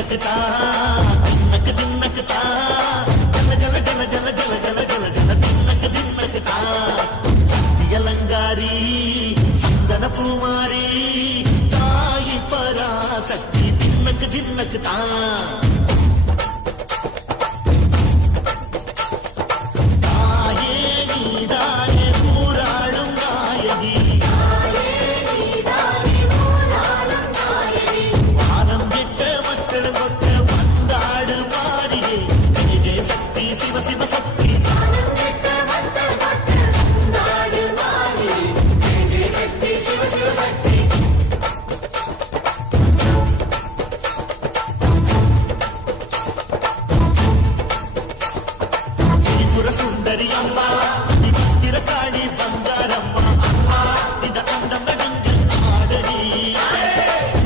தின்னக்குதா தின்னக்கு தின்னக்குதா ஜல ஜல ஜல ஜல ஜல ஜல ஜல ஜல தின்னக்கு தின்னக்குதா சக்தியலங்காரி சந்தன பூமாரி தாயி பராசக்தி தின்னக்கு தின்னக்குதா